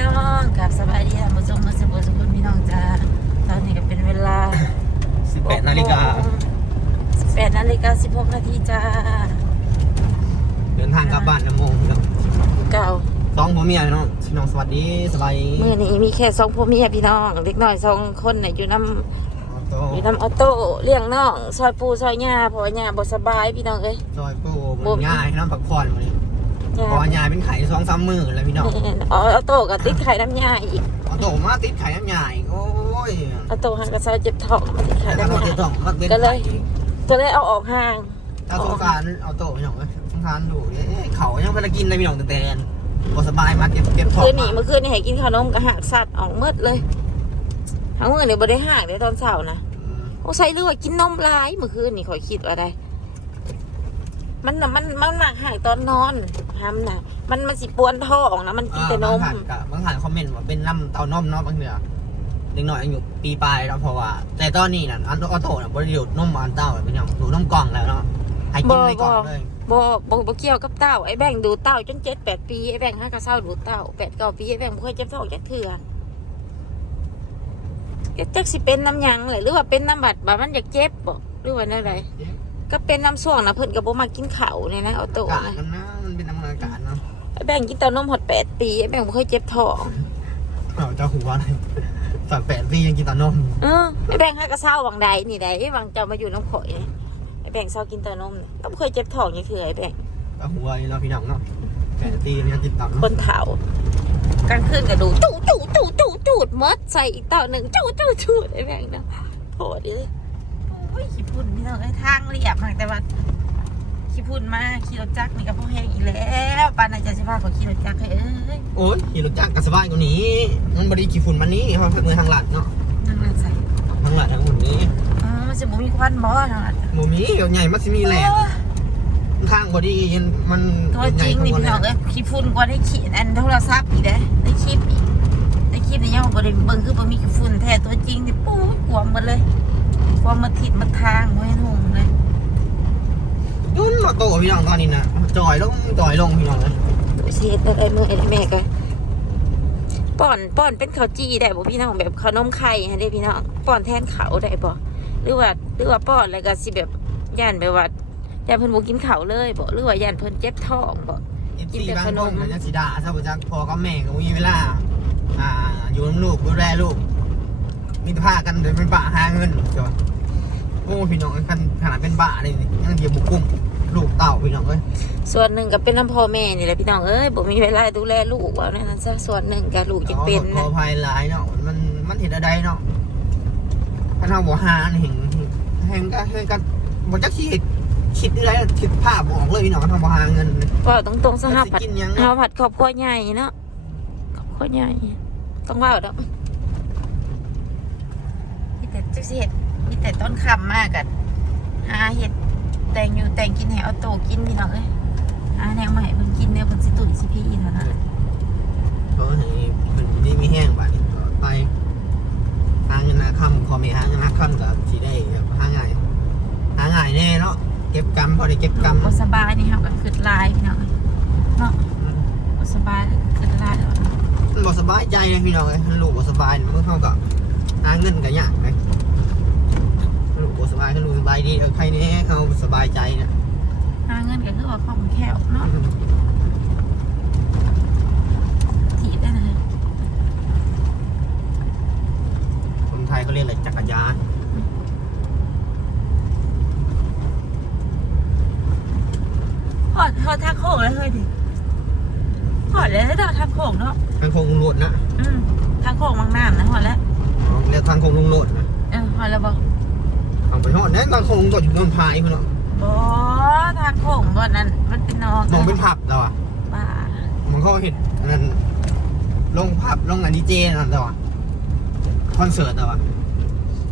น้องกับสบายดีท่านผู้ชมมาสบุสบุพี่น้องจ้าตอนนี้ก็เป็นเวลา18นาฬิกา18นาฬิกา16นาทีจ้าเดินทางกลับบ้านน้ำโมงพี่น้องเก่าสองผัวเมียพี่น้องพี่น้องสวัสดีสบายดีมื้อนี้มีแค่สองพ่อเมียพี่น้องเด็กน้อยสองคนน่ะอยู่นํอโตยู่นํออโต้เลี้ยงน้องซอยปูซอยย่าเพราะว่าย่าบ่สบายพี่น้องเอ้ยซอยปูบนง่ายให้น้องพักผ่อนมาเลย ย่าเพอยายเป็นไข่สองสามมือแล้วพี่น้องแม่นอ๋อออโต้ก็ติดไข่น้ำยาอีกเอาโตมาติดไข่น้ำยายโอ้ยออโต้หันกระเซาเจ็บท้องมาติดไข่แต่ถ้าน้ำเรายา จะต้องมักเป็นก็เลยไข่ก็เลยเอาออกห่าง ถ้าสงสารเอาโตพี่น้องเอ้ยสงสารดูเอ้ยเขายังไปกินเลยพี่น้องแต่แต่บ่สบายมาเก็บเก็บท้องคืนนี้มา เมื่อคืนนี่ให้กินขนมกับหักสัตว์ออกหมืดเลยทั้งมื้อนี่บ่ได้หักเลยตอนเช้านะโอ้ใส่เรือว่ากินนมหลายเมื่อคืนนี่ขอยคิดว่าได้ มันน่ะมันมันหนักหายตอนนอนทำน่ะ มันมันสิปวนท้องนะมันกินแต่นบางมท่านกับบางท่านคอมเมนต์ว่าเป็นน้ำเต้านมเนาะบางเถื่อเด็กน้อยอายุปีปลายแล้วเพราะว่า แต่ตอนนี้น่ะอันออโต้น่ะบริดูดนมอันเต้าเป็นอย่างดูดนมกล่องแล้วเนาะให้กินในกล่องเลยบ่บ่บ่เกี่ยวกับเต้าไอ้แบงค์ดูเต้าจนเจ็ดแปดปีไอ้แบงค์ห้ากระเซ้าดูเต้าแปดเก้าปีไอ้แบงค์บ่เคยเจ็บท้องจักเทื่อจักสิเป็นน้ำหยังเลยหรือว่าเป็นน้ำบัดบามันอยากเจ็บบ่หรือว่าอะไร ก็เป็นน้ำส่วงนะเพิ่นก็บ่มากินข้าวเนี่ยนะเอาโตอากาศนะมันนะมันเป็นน้ำมันอากาศเนาะไอ้แบงค์กินเต้านมหดแปดปีไอ้แบงค์บ่เคยเจ็บท้องเราจะหัวเลยสามแปดปียังกินแต่นมเออไอ้แบงค์ห้ากระเซ้าวังใดนี่ใดไอ้วังเจ้ามาอยู่น้ำข่อยนี่ไอ้แบงค์เศร้ากินเต้านมนี่ก็บ่เคยเจ็บท้องนี่คือไอ้แบงค์ก็หัวเราพี่น้องเนาะแปดปียังกินต่ำคนเฒ่ากลางคืนก็ดูจูจูจูจูจูดมดใส่อีกเต่าหนึ่งจูจูจูดไอ้แบงค์นะโหดดิเลยโอ้ ยขี้พุ่นพี่น้องไอ้ทางเรียบมากแต่ว่าขี้พุ่นมากขี่รถจักรนี่ก็พอแห้งอีกแล้วปานนายจะสิพาเขาขี่รถจักรให้เอ้ยโอ้ยขี่รถจักรกันสบายกว่านี้ มันบริกี่ฝุ่นมันนี้เพราะมือทางหลัดเนาะนั่งนั่งใส่ทางหลัดทางหุ่นนี้อ๋อมันจะบ่มีควันบ่ทางนั้นหมูมีใหญ่มัสมีแหลกทางบอดี้มันตัวจริงนี่พี่น้องเอ้ยขี้ฝุ่นกว่าได้ขี่อันโทรศัพท์อีกเด้ในคลิปอีกในคลิปนี่ยังบ่ได้เบิ่งคือบ่มีขี้ฝุ่นแท้ตัวจริงนี่ปู๊ดกวมหมดเลย กวมมาทิศมาทางบ่เห็นหงเลยยุ่นมาโตพี่น้องตอนนี้นะจอยลงจอยลงพี่น้องเลยเช็ดได้เมื่อยได้แม่ก็ป้อนป้อนเป็นข้าวจี้ได้บ่พี่น้องแบบขนมไข่ฮะเด้พี่น้องป้อนแทนข้าวได้บ่หรือว่าหรือว่าป้อนแล้วก็สิแบบย่านแบบว่าย่านเพิ่นบ่กินข้าวเลยบ่หรือว่าย่านเพิ่นเจ็บท้องบ่เอฟซีบางคนมันจะสีดาถ้าบุจักพอกับแม่ก็มีเวลาอ่าอยู่น้ำลูกดูแลลูก มีแต่พากันเดินเป็นบ้าหาเงินจ้ะโอ้พี่น้องกันขนาดเป็นบ้าเลยนี่ยังเดียวบุกกุ้มลูกเต่าพี่น้องเอ้ยส่วนหนึ่งก็เป็นน้ำพ่อแม่นี่แหละพี่น้องเอ้ยบ่มีเวลาดูแลลูกว่านั่นนะซะส่วนหนึ่งก็ลูกจะเป็นขอนะอภัยหลายเนาะมันมันเห็นอะไรเนาะพันธะบัวหาเห็นเห็นก็เห็นก็บจักคิดคิดอะไรคิดภาพออกเลยพี่น้องทำบัวหาเงินว่าตรงๆสหผัดสิกินยังเฮาผัดครอบครัวใหญ่เนาะครอบครัวใหญ่ต้องว่าดอกมีแต่ จักสิเฮ็ดมีแต่ต้นคำมากกันหาเฮ็ดแต่งอยู่แต่งกินให้เอาโตกินพี่น้องเอ้ยหาแนวมาใหม่เพิ่นกินแนวเพิ่นสิตุ่นสิพี่เท่านั้นแหละเพราะเห็นมันนี่มีแห้งบาดนี้ต่อไปหาเงินนาคำพอมีหาเงินนาคำกับสีได้แบบหาง่ายหาง่ายแน่เนาะเก็บกรรมพอได้เก็บกรรมบ่สบายนี่ครับก็คือลายพี่น้องเอ้ยเนาะบ่สบายก็คือลายแล้วมันบอกสบายใจนะพี่น้องเลยมันลูกบอกสบายมันเท่ากับหาเงินกันยากเลยลูกบอกสบายถ้าลูกสบายดีเออใครนี่เขาสบายใจนะหาเงินก็คือว่าของแคบเนาะถีบได้นะคนไทยเขาเรียกอะไรจักรยานหอดหอดทางโค้งแล้วเฮ้ยดิหอดแล้วทางทางโค้งเนาะทางโค้งลุงโหลดนะอืมทางโค้งบางน้ำนะหอดแล้วอ๋อเรียกทางโค้งลุงโหลดนะเออหอดแล้วบอก เอาไปหอดเนี่ยทางโค้งลุงโหลดอยู่บนพายพี่น้องบอทางโค้งบนนั้น มันเป็นนอกมองเป็นผับแล้วอะบ้ามันเขาเห็นอันนั้นลงผับลงอันดีเจนั่นแล้วอะคอนเสิร์ตแล้วอะ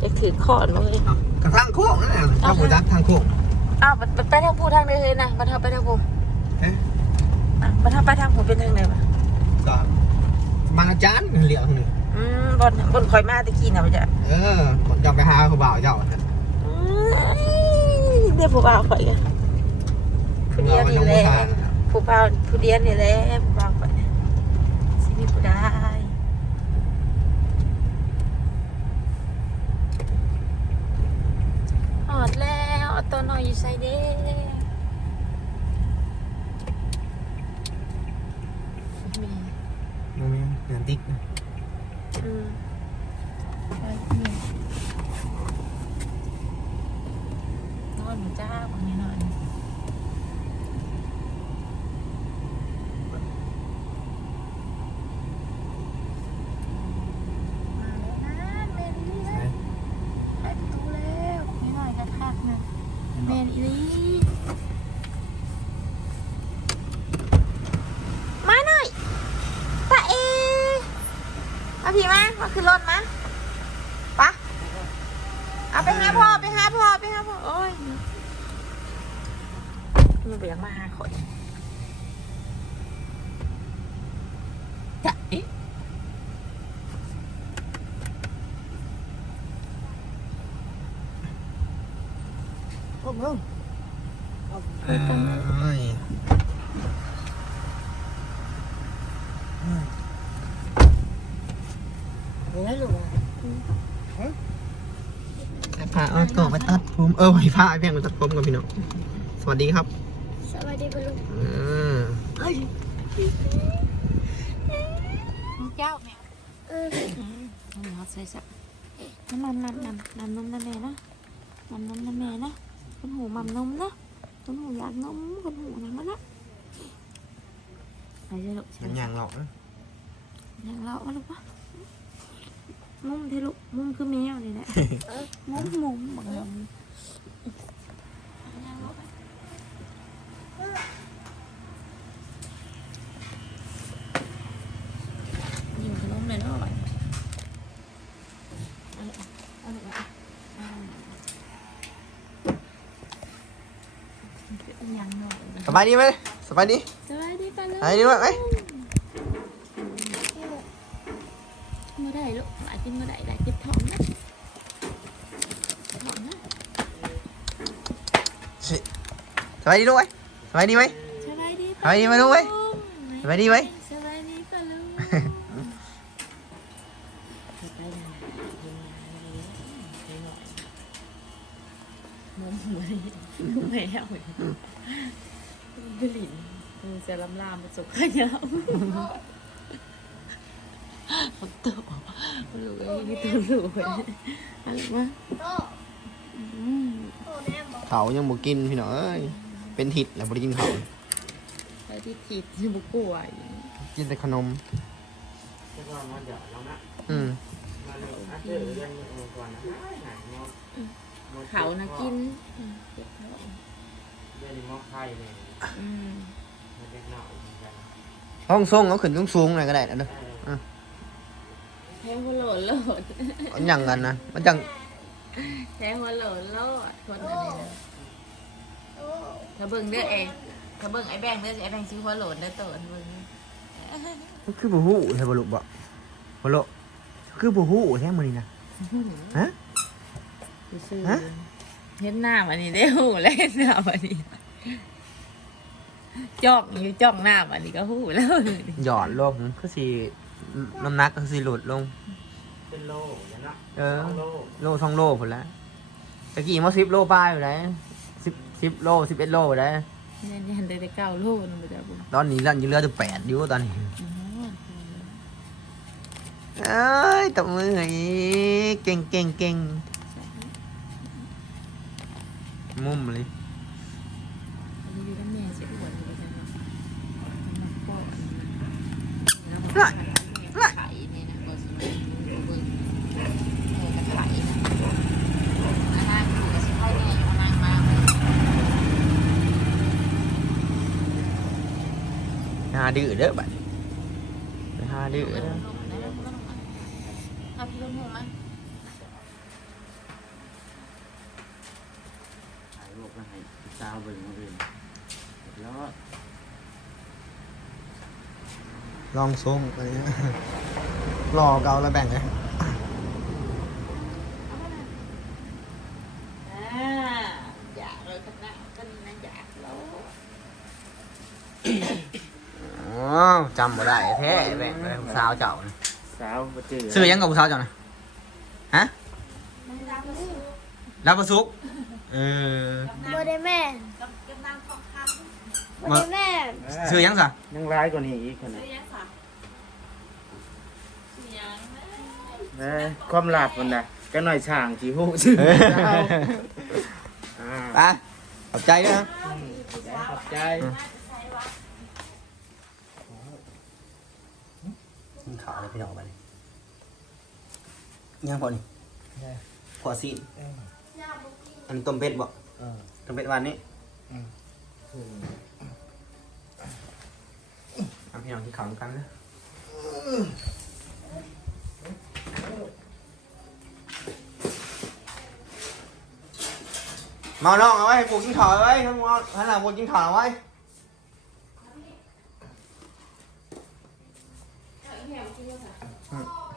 จะถือขอนมาเลยเอากระทั่งโค้งนั่นแหละเจ้าหัวจักทางโค้งอ้าวมันไปทางผู้ทางใดเลยนะมันทำไปทางผู้เอ๊ะอะมันทำไปทางผู้เป็นทางไหนวะก็บางอาจารย์เหลียวทางหนึ่งอืมบนบนคอยมาตะกี้นะมันจะเออผมจะไปหาเขาบ่าวเจ้าอืม เดี๋ยวผู้บ่าไข่กันผู้เดียวนี่แหละผู้บ่าผู้เดียวนี่แหละผู้บ่าไข่อยสิมีผู้ได้อดแล้วตอนน้อยอยู่ใส่เด้มีมีงานติ๊กอืม มาพี่มามาขึ้นรถมาปะเอาไปหาพ่อไปหาพ่อไปหาพ่อโอ้ยมันเบียงมาหาข่อยตาเอผมลงเอ้ย พาเอาตัวไปตัดผมเออไปพาไอ้แพงไปตัดผมกับพี่น้องสวัสดีครับ สวัสดีปลุงเออเฮ้ยเจ้าแม่เออน้ำมันใส่สักน้ำมันน้ำน้ำน้ำนมน้ำแม่นะน้ำนมน้ำแม่นะคนหูมัมนมนะคนหูอยากนมคนหูอย่างนั้นนะไปเลยลูกมันยางหลอกนะอย่างเราเอาลูกปะ มุมเทลูกมุมคือแมวเลยแหละมุมมุมบังมุมยิงขนมเลยเนาะเอาลูกเอาลูกเอาเป็นยังหน่อยสบายดีไหมสบายดีสวัสดีป้าลูกสบายดีไหมไหมมาได้ลูกหลายกินมาได้หลายกินท้องนะท้องนะสิสบายดีด้วยสบายดีไหม สบายดีสบายดีไหมลูกเว้ยสบายดีไหมสบายดีป้าลูกไปไหนมอมหัวนี่ลูกแมวกลิ่นมือจะลำลามมาจกขยาวผมตัวลูกไอ้นี่ตัวลูกอะไรมาโตอืมโตแม่บอกเขายังบ่กินพี่น้องเอ้ยเป็นหิดแล้วบ่ได้กินเขาไปที่ผิดที่บุกลัวอีกกินแต่ขนมอืมเขานะกินอืมห้องส่งเขาขึ้นสูงๆหน่อยก็ได้นะเด้อ แทงหัวโหลดโหลดมันหยังกันนะมันจังแทงหัวโหลดโหลดคนอันนี้นะโตถ้าเบิ่งเด้อเองถ้าเบิ่งไอ้แบงค์เด้อสิไอ้แบงค์ซื้อหัวโหลดเด้อโตนเบิ่งมันคือบ่ฮู้ใช่บ่ลูกบ่บ่ลูกคือบ่ฮู้แท้มื้อนี้นะฮะซื้อฮะเห็นหน้ามันนี่ได้หูแล้วเห็นหน้ามันนี่จ้องอยู่จ้องหน้ามันนี่ก็หูแล้ว หยอดลงคือสิ น้ำหนักก็คือสิลดลง เป็นโลอย่างนั้นเออ โลโลสองโลพุ่นละตะกี้มา10โลป้ายอยู่ไหน10 10โล11โลอยู่ไหนเนี่ยเนี่ยได้แต่เก้าโลนึงไปแล้วบุญตอนนี้ลั่นอยู่เหลือแต่8อยู่ตอนนี้เอ้ยตบมือให้เก่งเก่งเก่งมุมเลยอยู่กับแม่สิอ้วนอยู่กันเนาะมันก็ไข่นี่นะก็สิเบิ่งเออกระไข่นะอาหารอยู่กับสิไข่แม่เอานางมา หา ดื้อเด้อบัดไปหาดื้อเด้อเอาพี่ลงหูมาถ่ายรูปก็ให้สาเบิ่งมาเบิ่งแล้วลองส้มไปเนี่ยรอเกาแล้วแบ่งเลย อ่าอยากเลยกันนะกันนะอยากแล้ว อ๋อ จำบ่ได้แท้แบ่งเลยสาวเจ้าน่ะสาวมาเจอซื้อยังกับผู้สาวเจ้านะฮะรับประสุกเออโบได้แม่กับกำลังทองคโบได้แม่ซื้อยังซะยังร้ายกว่านี้อีกคนำน่ะซื้อยังค่ะซื้อยังนะเอ้ยความลับมันน่ะก็หน่อยช่างที่ฮู้ชื่อเอาอ่าไปขอบใจด้วยนะ ขอบใจ กินข้าวเลยพี่น้องไปยังพอนี่พอซีนอันนต้มเป็ดบ่เออต้มเป็ดวันนี้อืมทำพี่น้องกินข้าวกันนะเมาน้องเอาไว้ปลูกกินข้าวเอาไว้ทั้งหมดทั้งหลังปลูกกินข้าวเอาไว้ เ